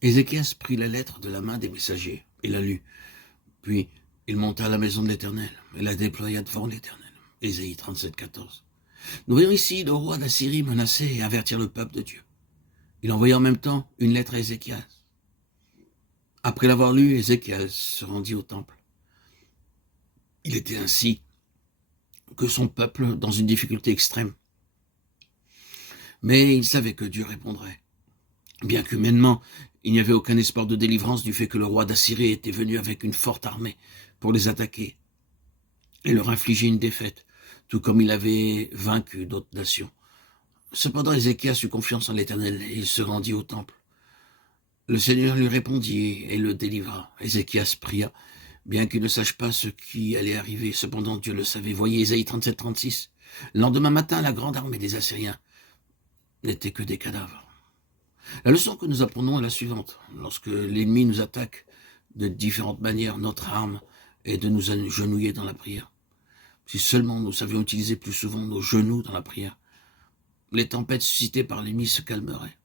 Ézéchias prit la lettre de la main des messagers et la lut. Puis il monta à la maison de l'Éternel et la déploya devant l'Éternel. Ésaïe 37, 14. Nous voyons ici le roi d'Assyrie menacer et avertir le peuple de Dieu. Il envoya en même temps une lettre à Ézéchias. Après l'avoir lu, Ézéchias se rendit au temple. Il était ainsi que son peuple dans une difficulté extrême. Mais il savait que Dieu répondrait. Bien qu'humainement, il n'y avait aucun espoir de délivrance du fait que le roi d'Assyrie était venu avec une forte armée pour les attaquer et leur infliger une défaite, tout comme il avait vaincu d'autres nations. Cependant, Ézéchias eut confiance en l'Éternel et il se rendit au temple. Le Seigneur lui répondit et le délivra. Ézéchias pria, bien qu'il ne sache pas ce qui allait arriver. Cependant, Dieu le savait. Voyez Ésaïe 37, 36. Le lendemain matin, la grande armée des Assyriens n'était que des cadavres. La leçon que nous apprenons est la suivante. Lorsque l'ennemi nous attaque de différentes manières, notre arme est de nous agenouiller dans la prière. Si seulement nous savions utiliser plus souvent nos genoux dans la prière, les tempêtes suscitées par l'ennemi se calmeraient.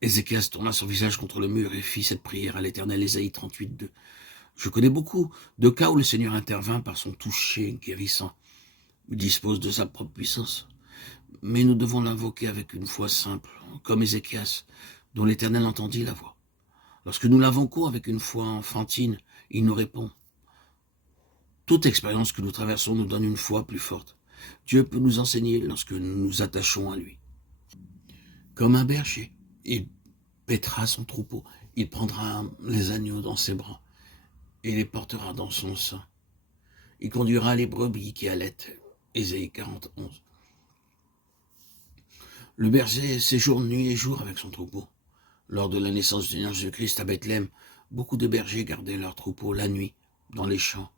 Ézéchias tourna son visage contre le mur et fit cette prière à l'Éternel, Ésaïe 38, 2. Je connais beaucoup de cas où le Seigneur intervint par son toucher guérissant. Il dispose de sa propre puissance. Mais nous devons l'invoquer avec une foi simple, comme Ézéchias, dont l'Éternel entendit la voix. Lorsque nous l'invoquons avec une foi enfantine, il nous répond. Toute expérience que nous traversons nous donne une foi plus forte. Dieu peut nous enseigner lorsque nous nous attachons à lui. Comme un berger, il paîtra son troupeau, il prendra les agneaux dans ses bras et les portera dans son sein. Il conduira les brebis qui allaitent. Ésaïe 40, 11. Le berger séjourne nuit et jour avec son troupeau. Lors de la naissance du Seigneur Jésus-Christ à Bethléem, beaucoup de bergers gardaient leurs troupeaux la nuit, dans les champs.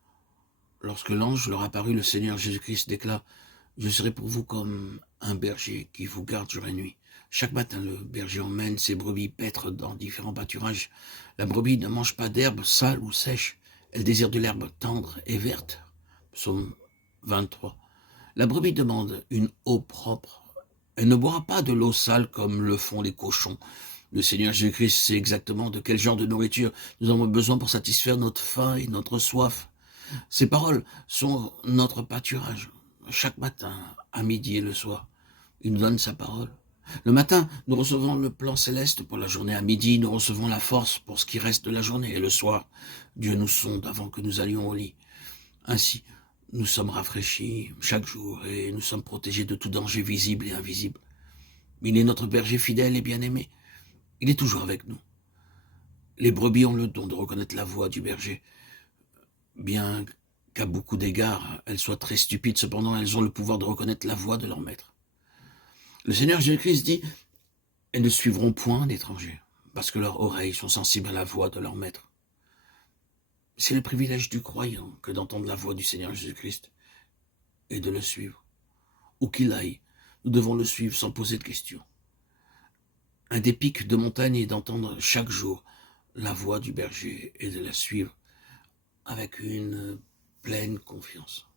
Lorsque l'ange leur apparut, le Seigneur Jésus-Christ déclara « Je serai pour vous comme un berger qui vous garde jour et nuit. » Chaque matin, le berger emmène ses brebis paître dans différents pâturages. La brebis ne mange pas d'herbe sale ou sèche. Elle désire de l'herbe tendre et verte. Psaume 23. La brebis demande une eau propre. Elle ne boira pas de l'eau sale comme le font les cochons. Le Seigneur Jésus-Christ sait exactement de quel genre de nourriture nous avons besoin pour satisfaire notre faim et notre soif. Ces paroles sont notre pâturage. Chaque matin, à midi et le soir, il nous donne sa parole. Le matin, nous recevons le plan céleste pour la journée. À midi, nous recevons la force pour ce qui reste de la journée. Et le soir, Dieu nous sonde avant que nous allions au lit. Ainsi, nous sommes rafraîchis chaque jour et nous sommes protégés de tout danger visible et invisible. Il est notre berger fidèle et bien-aimé. Il est toujours avec nous. Les brebis ont le don de reconnaître la voix du berger. Bien qu'à beaucoup d'égards, elles soient très stupides, cependant elles ont le pouvoir de reconnaître la voix de leur maître. Le Seigneur Jésus-Christ dit « Elles ne suivront point d'étrangers, parce que leurs oreilles sont sensibles à la voix de leur maître. » C'est le privilège du croyant que d'entendre la voix du Seigneur Jésus-Christ et de le suivre. Où qu'il aille, nous devons le suivre sans poser de questions. Un des pics de montagne est d'entendre chaque jour la voix du berger et de la suivre avec une pleine confiance.